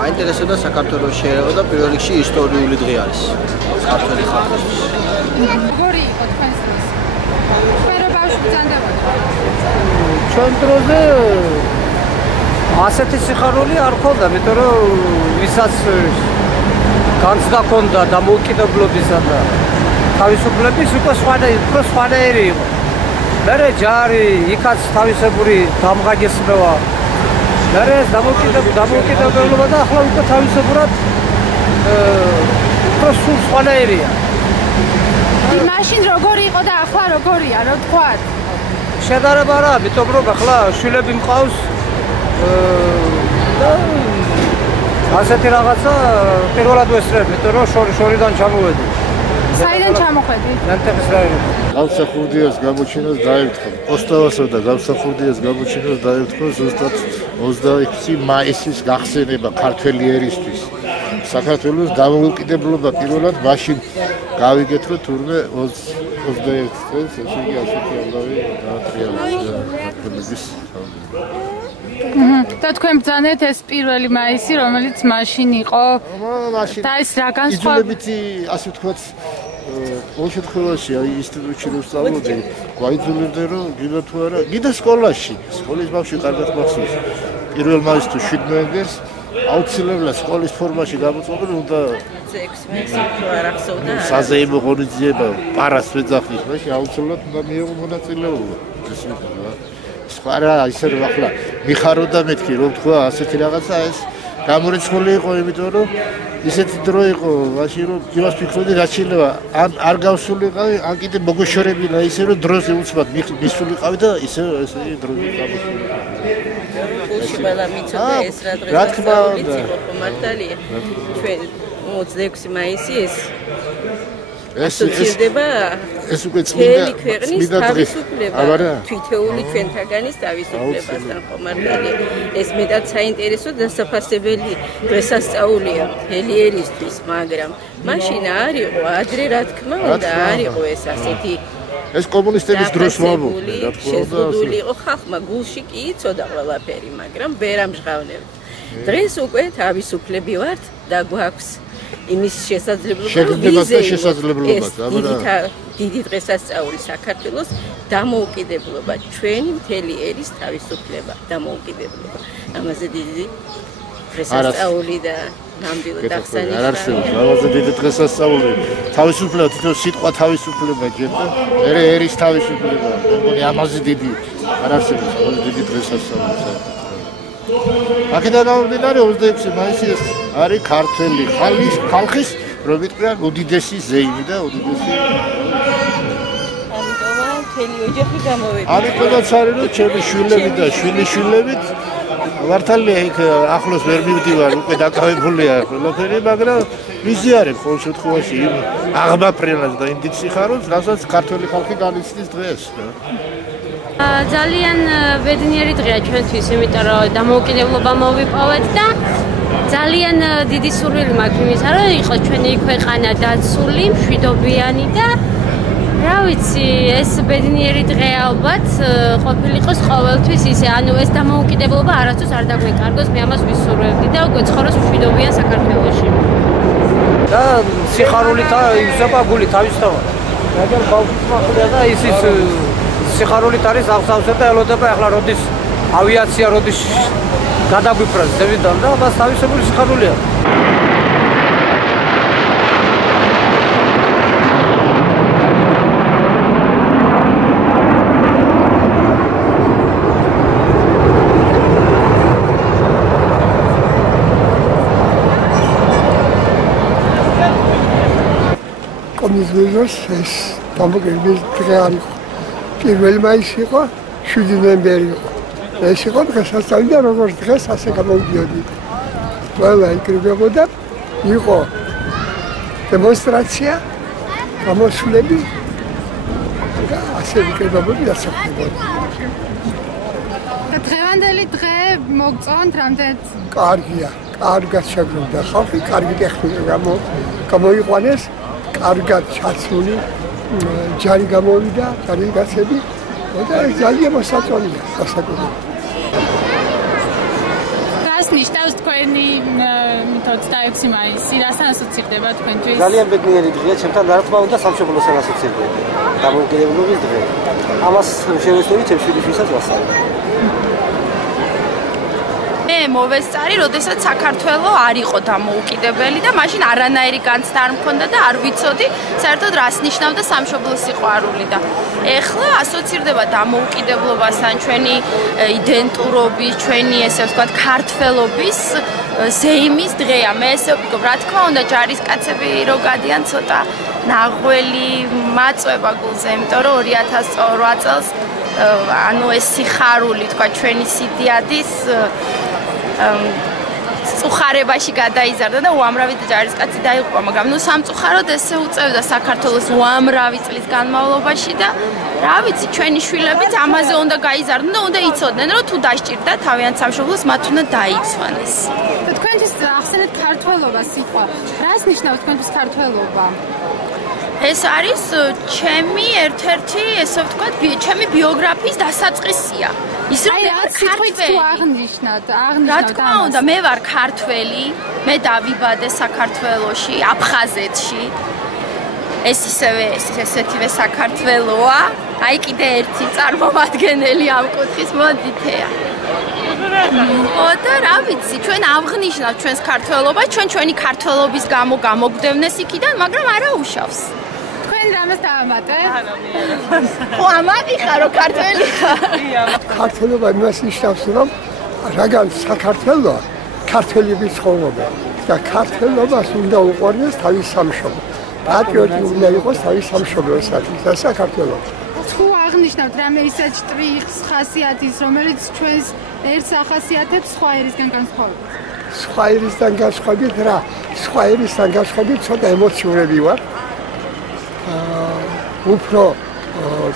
მაინტერესებდა საქართველოს შეერევა და პირველ რიგში ისტორიული დღე არის საქართველოს ხალხისთვის. როგორი იყო თქვენს დროს? თქვენ რა ბავშვი ბრძანდებოდა? ჩვენ დროზე ასეთი სიხარული არ ქონდა, მეტყვი რომ ვისაც განცდა ქონდა დამოუკიდებლობისა და თავისუფლების უკვე სხვანაირი იყო. მერე ჯარი, იქაც თავისებური დამღაგესმევა. მერე დამოუკიდებლობა და ახლა უკვე თავისებურად უფრო სულ სხვანაირია. მაშინ როგორი იყო და ახლა როგორია, რო თქვათ? შედარება რა, იმიტომ რომ ახლა შვილები მყავს და ასეთი რაღაცა პირველად ვესწრებ, იმიტომ რომ შორიდან ჩამოვედი. საიდან ჩამოხვედი? ნანტეხის რაიონიდან. გამსახურდიას გამოჩენას დაემთხვა. ოსტავასო და გამსახურდიას გამოჩენას დაემთხვა ზუსტად 26 მაისის გახსენება ქართველი ერისთვის. საქართველოს დამოუკიდებლობა პირველად მაშინ გავიგეთ, რომ თურმე 21 წელს ესე იგი ასეთი ამბავი დაატრიალებს ქართველების. და თქვენ ბრძანეთ ეს 1 მაისი, რომელიც მაშინ იყო. და ეს რა განსხვავება? იძულებითი, ასე ვთქვათ, ყოველ შემთხვევაში აი ინსტიტუტში რო სწავლობდი, გვაიძულებდნენ რომ გინდა თუ არა, გინდა სკოლაში, სკოლის ბავშვი კარგად მახსოვს. 1 მაისს თუ 7 ნოემბერს აუცილებლად სკოლის ფორმაში გამოწყობილ უნდა 6 მაისს თუ არ ახსოვდა. საზეიმო ღონისძიება პარას ვეძახის, მაშინ აუცილებლად უნდა მიიღო მონაწილეობა. ეს იყო რა. სხვა რა, ისე რომ ახლა მიხაროდა მეთქი, რომ თქვა ასეთი რაღაცა ეს გამორიცხული იყო, იმიტომ რომ ისეთი დრო იყო, მაშინ რომ იმას ფიქრობდი რა შეიძლება, ან არ გავსულიყავი, ან კიდე მოგოშორებინა ისე რომ დროზე უცბად მისულიყავი და ისე დროზე გამოსულიყავი. გულში ყველა მიცოდა ეს რა დღეს იყო მართალია. ჩვენ 26 მაისი ასოცირდება ეს უკვე წმინდა ქვეყნის თავისუფლება, თითოეული ჩვენთაგანის თავისუფლებასთან ხომ მართალია. ეს მეტად საინტერესო და საფასებელი დღესასწაულია მთელი ერისთვის, მაგრამ მაშინ არ იყო ადრე რა თქმა უნდა, არ იყო ეს ასეთი ეს კომუნისტების დროს მოაბოლდა, რა თქმა უნდა. შეზღუდული იყო ხალხმა, გულში კი იცოდა ყველაფერი, მაგრამ ვერ ამჟღავნებდა. დღეს უკვე თავისუფლები ვართ და გვაქვს იმის შესაძლებლობა, დიდი დღესასწაული საქართველოს დამოუკიდებლობა, ჩვენი მთელი ერის თავისუფლება, დამოუკიდებლობა. ამაზე დიდი დღესასწაული და ნამდვილად აღსანიშნავია. არ არსებობს, ამაზე დიდი დღესასწაული. თავისუფლება, თვითონ სიტყვა თავისუფლება ჯერდა, მერე ერის თავისუფლება. მეგონი ამაზე დიდი არ არსებობს, ამაზე დიდი დღესასწაული საერთოდ. აქედან გამომდინარე 26 მაისი ეს არის ქართველი ხალხის რომ ვიტყვიან უდიდესი ზეიმი და უდიდესი ამიტომა მთელი ოჯახი გამოვედი. ამიტომაც არის რომ ჩემი შვილები და შვილიშვილებით მართალია იქ ახლოს ვერ მივდივარ, უკვე დაკავებულია ყველაფერი, მაგრამ ვიზიარებ ყოველ შემთხვევაში იმ აღმაფრენას და იმ დიდ სიხარულს, რასაც ქართველი ხალხი განიცდის დღეს. ძალიან ბედნიერი დღეა ჩვენთვის, იმიტომ რომ დამოუკიდებლობა მოვიპოვეთ და ძალიან დიდი სურვილი მაქვს იმისა, რომ იყოს ჩვენი ქვეყანა დაცული, მშვიდობიანი და რა ვიცი, ეს ბედნიერი დღე ალბათ ყოფილიყოს ყოველთვის ისე, ანუ ეს დამოუკიდებლობა არასდროს არ დაგვეკარგოს, მე ამას ვისურვებდი და გვეცხოვროს მშვიდობიან საქართველოში. და სიხარულით იზრდება გული თავისთავად. მაგრამ ბავშვს მახლია და ისიც სიხარულით არის აღსავსე და ელოდება ახლა როდის ავიაცია როდის გადაგვიფრას ზევიდან და მას თავისებური სიხარულია. კომუნიზმის ეს დამოუკიდებლობის დღე არის. 1 მაისი იყო, 7 ნოემბერი იყო. ეს იყო დღესასწაული და როგორც დღეს ასე გამოვიდოდი. ყველა იკრიბებოდა, იყო დემონსტრაცია, გამოსვლები და ასე იკრიბებოდი და საფრთხებოდი. და დღევანდელი დღე მოგწონთ რამდენად? კარგია, კარგად შეგვიდა ხალხი, კარგი ტექნიკა გამოიყვანეს, კარგად ჩაცმული ჯარი გამოვიდა, ჯარიგაცები და ძალიან მოსაწონია სასაკუთრებო. რას ნიშნავს თქვენი 26 მაისი, რასთან ასოცირდება თქვენთვის? ძალიან ბედნიერი დღეა, ჩემთან რა თქმა უნდა სამშობლოსთან ასოცირდება. დამოუკიდებლობის დღე. ამას შევეცდები ჩემს შვილიშვილსაც ვასწავლო. მე მოვესწარი, როდესაც საქართველო არ იყო დამოუკიდებელი და მაშინ არანაირი განცდა არ მქონდა და არ ვიცოდი საერთოდ რას ნიშნავდა სამშობლოს სიყვარული და ეხლა ასოცირდება დამოუკიდებლობასთან, ჩვენი იდენტურობის, ჩვენი ესე ვთქვათ, ქართველობის ზეიმის დღეა. მე ესე ვფიქრობ, რა თქმა უნდა, ჯარისკაცები რო გადიან ცოტა ნაღველი მაწვება გულზე, იმიტომ რომ 2008 წელს ანუ ეს სიხარული, თქვა, ჩვენი სიდიადის წუხარებაში გადაიზარდა და უამრავი ჯარისკაცი დაიღუპა, მაგრამ ნუ სამწუხაროდ ესე უწევდა საქართველოს უამრავი წლის განმავლობაში და რა ვიცი, ჩვენი შვილებიც ამაზე უნდა გაიზარდნენ და უნდა იცოდნენ, რომ თუ დასჭირდა თავიანთ სამშობლოს, მათ უნდა დაიცვანეს. და თქვენთვის ახსენეთ ქართველობა სიტყვა. რას ნიშნავს თქვენთვის ქართველობა? ეს არის ჩემი ერთ-ერთი, ესე ვთქვათ, ჩემი ბიოგრაფიის დასაწყისია. ის რომ მე ვარ ქართველი. რა თქმა უნდა, მე ვარ ქართველი, მე დავიბადე საქართველოში, აფხაზეთში. ეს ისევე ესეთივე საქართველოა. აი კიდე ერთი წარმომადგენელი ამ კუთხის მოდითეა. და რა ვიცი, ჩვენ ავღნიშნავთ ჩვენს ქართველობას, ჩვენი ქართველობის გამო გამოგვდევნეს იქიდან, მაგრამ არა უშავს. რამეს დაამატე? ხო, ამაყი ხარო, ქართველი ხარ. ქართველობა იმას ნიშნავს, რომ რაგან საქართველოა, ქართველების ცხოვრობა და ქართველობას უნდა უყვარდეს თავის სამშობლო. პატრიოტი უნდა იყოს თავის სამშობლოსათვის და საქართველოს. თუ აღნიშნავთ რამე ისეთ შტრიხს, ხასიათის, რომელიც ჩვენს ერთს ახასიათებს სხვა ერისგან განსხვავებით. სხვა ერისგან განსხვავებით რა? სხვა ერისგან განსხვავებით ცოტა ემოციურები ვარ. უფრო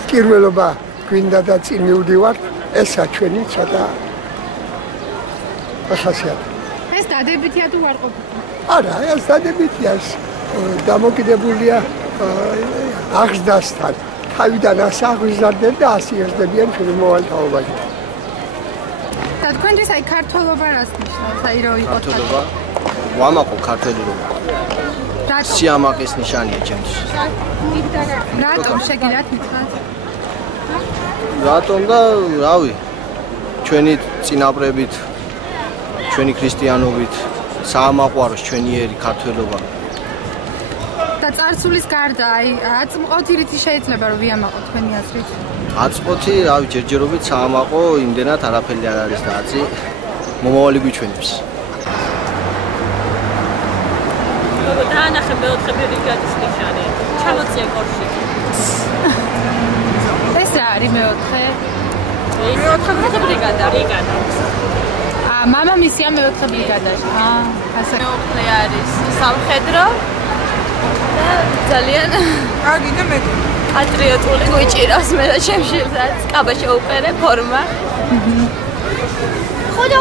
პირველობა გვინდა და წინ მივდივარ, ესა ჩვენი ცოტა ახასიათი. ეს დადებითია თუ უარყოფითია? არა, ეს დადებითია, ეს დამოკიდებულია აღზრდასთან. თავიდან ასე აღზრდდნენ და ასე ეზრდებიან ჩვენი მოვალეობაში. და თქვენთვის აი ქართველობა რას ნიშნავს? აი რო იყო ქართველობა, ვამაყობ ქართველობა. სიამაყის ნიშანია ჩემთვის. რატომ შეგიძლიათ მითხრათ? რატომ და რავი, ჩვენი წინაპრებით, ჩვენი ქრისტიანობით, საამაყვაროს ჩვენიერი ქართველობა. და წარსულის გარდა, აი, აწმყოთი რითი შეიძლება რომ ვიამაყოთ თქვენი აზრით? აწმყოთი, რავი, ჯერჯერობით საამაყო იმდენად არაფერი არ არის და აწი მომავალი გვიჩვენებს. დაანახე მეოთხე ბრიგადის ნიშანი. ჩამოწია კორში. ეს რა არის მეოთხე? მეოთხე ბრიგადა. მამა მისია მეოთხე ბრიგადაში. ასე. მეოთხე არის სამხედრო და ძალიან კარგი და მე პატრიოტული გვიჭირავს მე და შემშილსაც. კაბა შეუყერე ფორმა. ხო და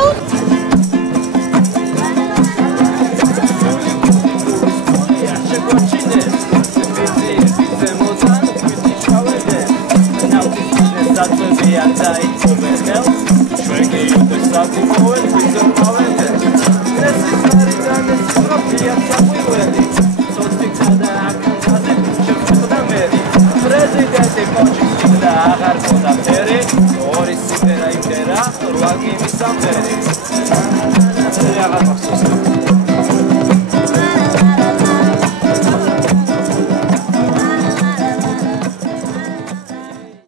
პრეზიდენტი მოჭირდა აღარ მოდა ფერი ორი სიფერა იმდერა რვაგიმის სამფერი